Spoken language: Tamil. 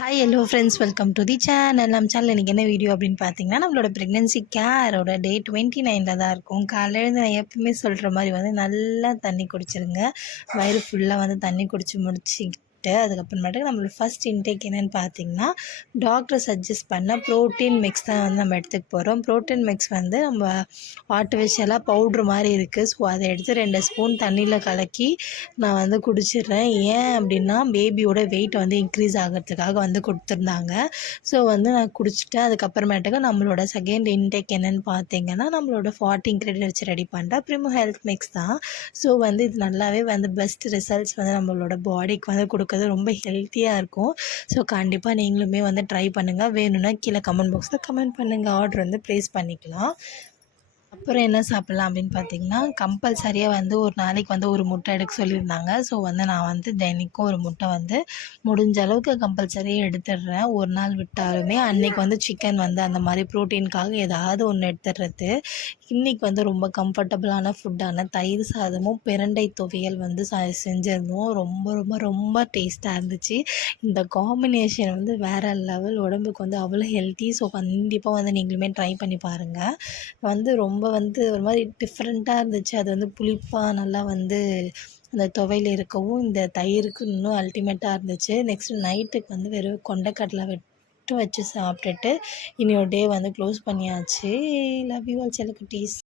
Hi hello friends, welcome to the channel. நம்ம சேனல் இன்றைக்கி என்ன வீடியோ அப்படின்னு பார்த்தீங்கன்னா, நம்மளோட ப்ரெக்னென்சி கேரோட டே 29 தான் இருக்கும். காலையில் எழுந்து நான் எப்பவுமே சொல்கிற மாதிரி வந்து நல்லா தண்ணி குடிச்சிருங்க. வயிறு ஃபுல்லாக வந்து தண்ணி குடிச்சு முடிச்சுக்கிட்டு அதுக்கப்புறமேட்டுக்கு நம்மளோட ஃபஸ்ட் இன்டேக் என்னென்னு பார்த்தீங்கன்னா, டாக்டர் சஜஸ்ட் பண்ண ப்ரோட்டீன் மிக்ஸ் தான் வந்து நம்ம எடுத்துக்க போகிறோம். ப்ரோட்டீன் மிக்ஸ் வந்து நம்ம ஆர்டிஃபிஷியலாக பவுட்ரு மாதிரி இருக்குது. ஸோ அதை எடுத்து 2 ஸ்பூன் தண்ணியில் கலக்கி நான் வந்து குடிச்சிடுறேன். ஏன் அப்படின்னா, பேபியோட வெயிட் வந்து இன்க்ரீஸ் ஆகிறதுக்காக வந்து கொடுத்துருந்தாங்க. ஸோ வந்து நான் குடிச்சிட்டேன். அதுக்கப்புறமேட்டுக்கு நம்மளோட செகண்ட் இன்டேக் என்னென்னு பார்த்தீங்கன்னா, நம்மளோட 40 இன்க்ரீடியன்ட் வச்சு ரெடி பண்ணுற ப்ரிமோ ஹெல்த் மிக்ஸ் தான். ஸோ வந்து இது நல்லாவே வந்து பெஸ்ட் ரிசல்ட்ஸ் வந்து நம்மளோட பாடிக்கு வந்து கொடுக்குறது ரொம்ப ஹெல்த்தியாக இருக்கும். ஸோ கண்டிப்பாக நீங்களுமே வந்து ட்ரை பண்ணுங்கள். வேணும்னா கீழே கமெண்ட் பாக்ஸில் கமெண்ட் பண்ணுங்கள். ஆர்டர் வந்து ப்ளேஸ் பண்ணிக்கலாம். அப்புறம் என்ன சாப்பிட்லாம் அப்படின்னு பார்த்தீங்கன்னா, கம்பல்சரியாக வந்து ஒரு நாளைக்கு வந்து ஒரு முட்டை எடுக்க சொல்லியிருந்தாங்க. ஸோ வந்து நான் வந்து தினைக்கும் ஒரு முட்டை வந்து முடிஞ்ச அளவுக்கு கம்பல்சரியாக எடுத்துடுறேன். ஒரு நாள் விட்டாலுமே அன்றைக்கி வந்து சிக்கன் வந்து அந்த மாதிரி ப்ரோட்டீனுக்காக ஏதாவது ஒன்று எடுத்துடுறது. இன்றைக்கி வந்து ரொம்ப கம்ஃபர்டபுளான ஃபுட்டான தயிர் சாதமும் பிரண்டை துவையல் வந்து செஞ்சிருந்தோம். ரொம்ப ரொம்ப ரொம்ப டேஸ்ட்டாக இருந்துச்சு. இந்த காம்பினேஷன் வந்து வேறு லெவல். உடம்புக்கு வந்து அவ்வளோ ஹெல்த்தி. ஸோ கண்டிப்பாக வந்து நீங்களுமே ட்ரை பண்ணி பாருங்கள். வந்து ரொம்ப வந்து ஒரு மாதிரி டிஃப்ரெண்ட்டாக இருந்துச்சு. அது வந்து புளிப்பாக நல்லா வந்து அந்த துவையல் இருக்கவும், இந்த தயிருக்கு இன்னும் அல்டிமேட்டாக இருந்துச்சு. நெக்ஸ்ட்டு நைட்டுக்கு வந்து வெறும் கொண்டைக்கடலை வச்சு சாப்பிட்டுட்டு இன்னையோட டே வந்து க்ளோஸ் பண்ணியாச்சு. Love you all செல்லக்குட்டீஸ்.